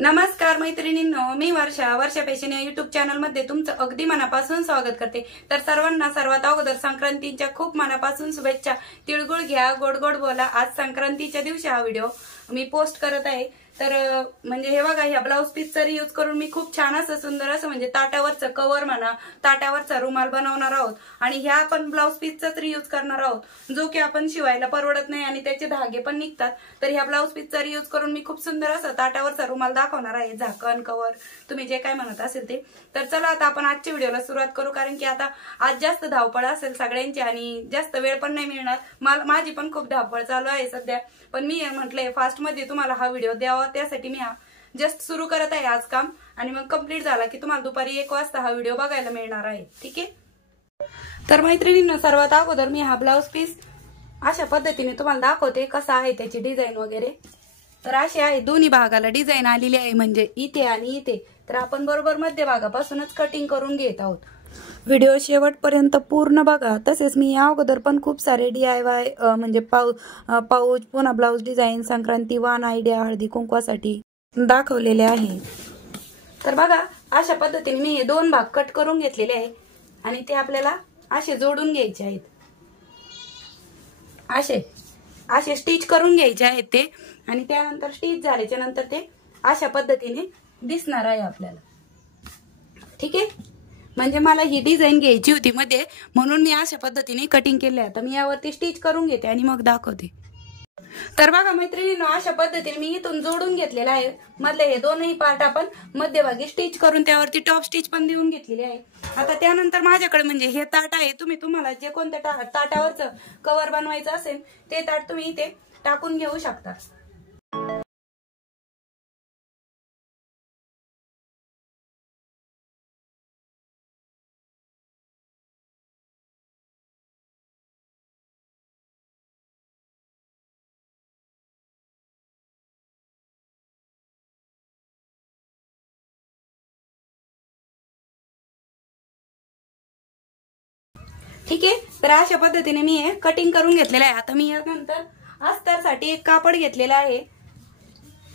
नमस्कार मैत्रिणींनो, मी वर्षा फॅशन या युट्यूब चॅनल मध्ये तुमचं अगदी मनापासून स्वागत करते। तर सर्वांना सर्वात अगोदर संक्रांतीच्या खूप मनापासून शुभेच्छा। तिळगुळ घ्या, गोड गोड बोला। आज संक्रांतीच्या दिवशी हा व्हिडिओ मी पोस्ट करत आहे। तर म्हणजे हे बघा, ह्या ब्लाउज पीसचा यूज करून मी खूप छान असं सुंदर असं म्हणजे ताटावरचं कव्हर म्हणा, ताटावरचा रुमाल बनवणार आहोत। आणि ह्या आपण ब्लाउज पीसचाच रियूज करणार आहोत, जो की आपण शिवायला परवडत नाही आणि त्याचे धागे पण निघतात। तर ह्या ब्लाउज पीसचा रियूज करून मी खूप सुंदर असं ताटावरचा रुमाल दाखवणार आहे, झाकण कव्हर तुम्ही जे काय म्हणत असेल ते। तर चला आता आपण आजच्या व्हिडिओला सुरुवात करू, कारण की आता आज जास्त धावपळ असेल सगळ्यांची आणि जास्त वेळ पण नाही मिळणार। माझी पण खूप धावपळ चालू आहे सध्या, पण मी म्हटलंय फास्ट मध्ये तुम्हाला हा व्हिडिओ द्यावा, त्यासाठी मी जस्ट सुरू करत आहे आज काम। आणि मग कंप्लीट झाला की तुम्हाला दुपारी 1 वाजता हा व्हिडिओ बघायला मिळणार आहे, ठीक आहे। तर मैत्रिणींनो, सर्वात अगोदर मी हा ब्लाउज पीस अशा पद्धतीने तुम्हाला दाखवते कसा आहे, त्याची डिझाईन वगैरे। तर अशी आहे, दोन्ही भागाला डिझाईन आलेली आहे, म्हणजे इथे आणि इथे। तर आपण बरोबर मध्य भागापासूनच कटिंग करून घेत आहोत। व्हिडिओ शेवटपर्यंत पूर्ण बघा। तसेच मी या अगोदर पण खूप सारे DIY म्हणजे पाऊच, पुन्हा ब्लाउज डिझाईन, संक्रांती वान आयडिया, हळदी कुंकवासाठी दाखवलेले आहे। तर बघा, अशा पद्धतीने मी हे 2 भाग कट करून घेतलेले आहे आणि ते आपल्याला असे जोडून घ्यायचे आहेत। असे स्टिच करून घ्यायचे आहेत ते, आणि त्यानंतर स्टिच झाल्याच्या नंतर ते अशा पद्धतीने दिसणार आहे आपल्याला, ठीक आहे। म्हणजे मला ही डिझाईन घ्यायची होती मध्ये, म्हणून मी अशा पद्धतीने कटिंग केले। आता मी यावरती स्टिच करून घेते आणि मग दाखवते। तर बघा मैत्रिणींनो, अशा पद्धतीने मी इथून जोडून घेतलेला आहे। मधले हे दोनही पार्ट आपण मध्यभागी स्टिच करून त्यावरती टॉप स्टिच पण देऊन घेतलेली आहे। आता त्यानंतर माझ्याकडे म्हणजे हे ताट आहे, तुम्हाला जे कोणत्या ताटावरचं कव्हर बनवायचं असेल ते ताट तुम्ही इथे टाकून घेऊ शकता। ठीक आहे, तर अशा पद्धतीने मी हे कटिंग करून घेतलेलं आहे। आता मी यानंतर अस्तरसाठी एक कापड घेतलेला आहे।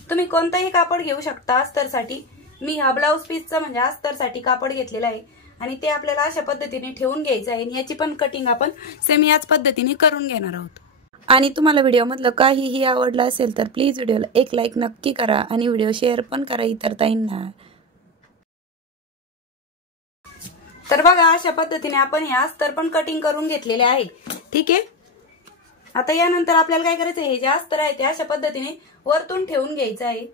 तुम्ही कोणताही कापड घेऊ शकता अस्तरसाठी। मी हा ब्लाउज पीसचा म्हणजे अस्तरसाठी कापड घेतलेला आहे आणि ते आपल्याला अशा पद्धतीने ठेवून घ्यायचं आहे। याची पण कटिंग आपण सेम याच पद्धतीने करून घेणार आहोत। आणि तुम्हाला व्हिडिओ मधलं काहीही आवडलं असेल तर प्लीज व्हिडिओला एक लाईक नक्की करा आणि व्हिडिओ शेअर पण करा इतर ताईंना। तर बघा, अशा पद्धतीने आपण हे अस्तर पण कटिंग करून घेतलेले आहे, ठीक आहे। आता यानंतर आपल्याला काय करायचं आहे, हे जे अस्तर आहे ते अशा पद्धतीने वरतून ठेवून घ्यायचं आहे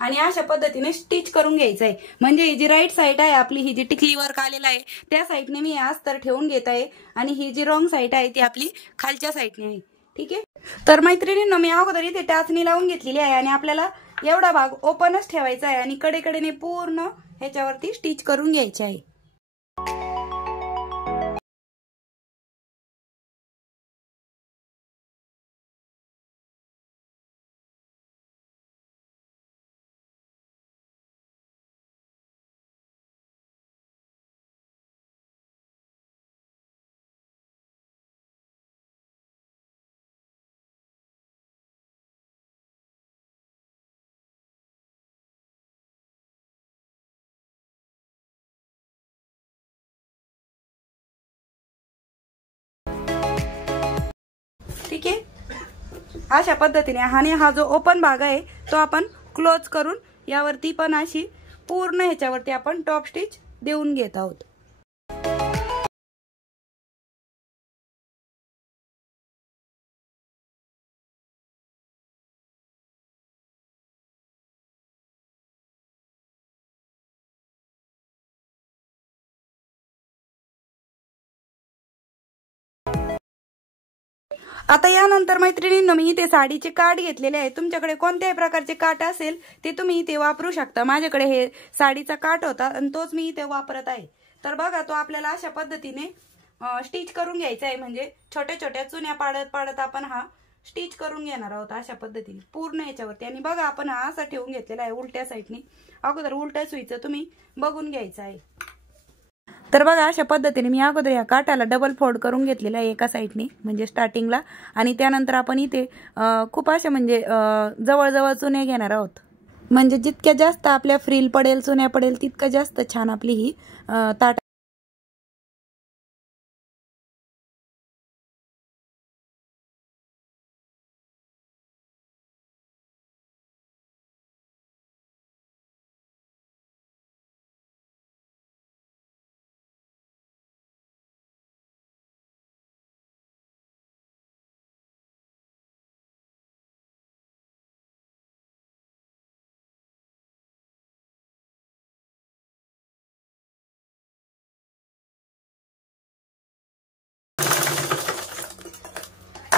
आणि अशा पद्धतीने स्टिच करून घ्यायचं आहे। म्हणजे ही जी राईट साईड आहे आपली, ही जी टिकली वर्क आलेला आहे त्या साईडने मी हे अस्तर ठेवून घेत आहे आणि ही जी रॉंग साईड आहे ती आपली खालच्या साईडने आहे, ठीक आहे। तर मैत्रिणींनो, मी अगोदर इथे टाचणी लावून घेतलेली आहे आणि आपल्याला एवढा भाग ओपनच ठेवायचा आहे आणि कडेकडेने पूर्ण ह्याच्यावरती स्टिच करून घ्यायचे आहे। ठीक आहे, अशा पद्धतीने आणि हा जो ओपन भाग आहे तो आपण क्लोज करून यावरती पण अशी पूर्ण ह्याच्यावरती आपण टॉप स्टिच देऊन घेत आहोत। आता यानंतर मैत्रिणींनो, मी इथे साडीचे काठ घेतलेले आहे। तुमच्याकडे कोणत्याही प्रकारचे काठ असेल ते तुम्ही इथे वापरू शकता। माझ्याकडे हे साडीचा काठ होता आणि तोच मी इथे वापरत आहे। तर बघा, तो आपल्याला अशा पद्धतीने स्टिच करून घ्यायचा आहे। म्हणजे छोट्या छोट्या चुन्या पाडत पाडत आपण हा स्टिच करून घेणार आहोत अशा पद्धतीने पूर्ण याच्यावरती। आणि बघा, आपण हा असा ठेवून घेतलेला आहे उलट्या साईडने। अगोदर उलट्या सुईचं तुम्ही बघून घ्यायचं आहे। तर बघा अशा पद्धतीने मी अगोदर या काठाला डबल फोल्ड करून घेतलेला आहे एका साइडने म्हणजे स्टार्टिंगला, आणि त्यानंतर आपण इथे खूप अशा म्हणजे जवळ जवळ चुने घेणार आहोत। म्हणजे जितक्या जास्त आपल्या फ्रील पडेल, चुन्या पडेल, तितकं जास्त छान आपली ही ताट.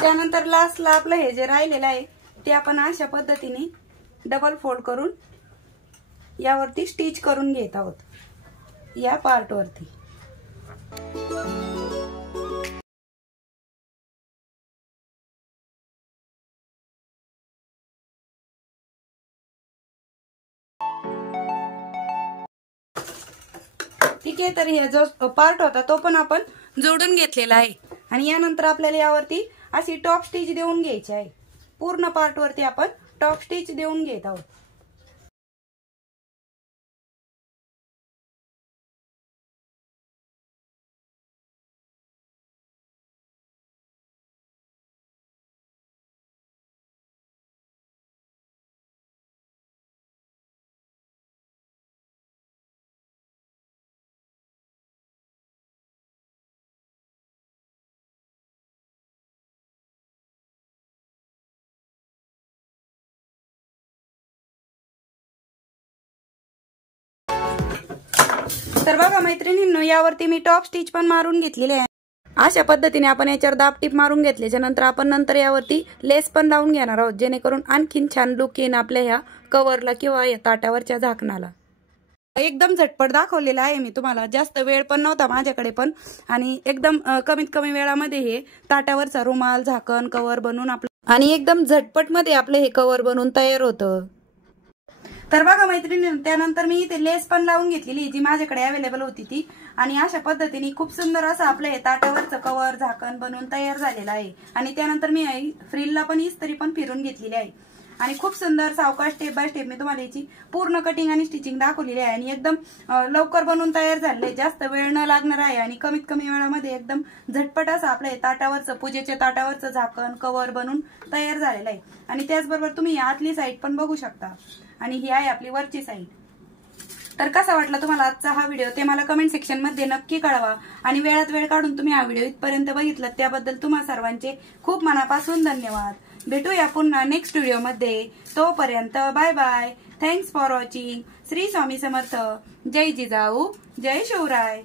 त्यानंतर लास्टला आपलं हे जे राहिलेलं आहे ते आपण अशा पद्धतीने डबल फोल्ड करून यावरती स्टिच करून घेत आहोत या पार्ट वरती. ठीक आहे, तर हे जो पार्ट होता तो पण आपण जोडून घेतलेला आहे. आणि यानंतर आपल्याला यावरती अशी टॉप स्टिच देऊन घ्यायची आहे. पूर्ण पार्ट वरती आपण टॉप स्टिच देऊन घेत आहोत. तर बघा मैत्रिणींनो, यावरती मी टॉप स्टिच पण मारून घेतलेले आहे. अशा पद्धतीने आपण याच्यावर दाबटीप मारून घेतल्याच्या नंतर आपण नंतर यावरती लेस पण लावून घेणार आहोत, जेणेकरून आणखीन छान लुक येईन आपल्या ह्या कव्हरला किंवा या ताटावरच्या झाकणाला. एकदम झटपट दाखवलेला आहे मी तुम्हाला, जास्त वेळ पण नव्हता माझ्याकडे पण, आणि एकदम कमीत कमी वेळामध्ये हे ताटावरचा रुमाल, झाकण, कव्हर बनवून आपलं आणि एकदम झटपट मध्ये आपलं हे कव्हर बनवून तयार होतं. तर बघा मैत्रिणी, त्यानंतर मी इथे लेस पण लावून घेतलेली जी माझ्याकडे अवेलेबल होती ती, आणि अशा पद्धतीने खूप सुंदर असं आपलं हे ताटावरचं कव्हर, झाकण बनवून तयार झालेलं आहे. आणि त्यानंतर मी फ्रिलला पण इस्त्री पण फिरून घेतलेली आहे. आणि खूप सुंदर सावकाश स्टेप बाय स्टेप मी तुम्हाला याची पूर्ण कटिंग आणि स्टिचिंग दाखवलेली आहे. आणि एकदम लवकर बनवून तयार झाले, जास्त वेळ न लागणार आहे आणि कमीत कमी वेळामध्ये एकदम झटपट असं आपलं हे ताटावरचं, पूजेच्या ताटावरचं झाकण, कव्हर बनवून तयार झालेलं आहे. आणि त्याचबरोबर तुम्ही आतली साईड पण बघू शकता, आणि ही आहे आपली वरची साईड. तर कसा वाटला तुम्हाला आजचा हा व्हिडिओ ते मला कमेंट सेक्शन मध्ये नक्की कळवा. आणि वेळात वेळ काढून तुम्ही हा व्हिडिओ इथपर्यंत बघितला त्याबद्दल तुम्हा सर्वांचे खूप मनापासून धन्यवाद. भेटूया पुन्हा नेक्स्ट व्हिडिओ मध्ये. तोपर्यंत bye bye. Thanks for watching. Shri Swami Samarth. जय जिजाऊ, जय शिवराय.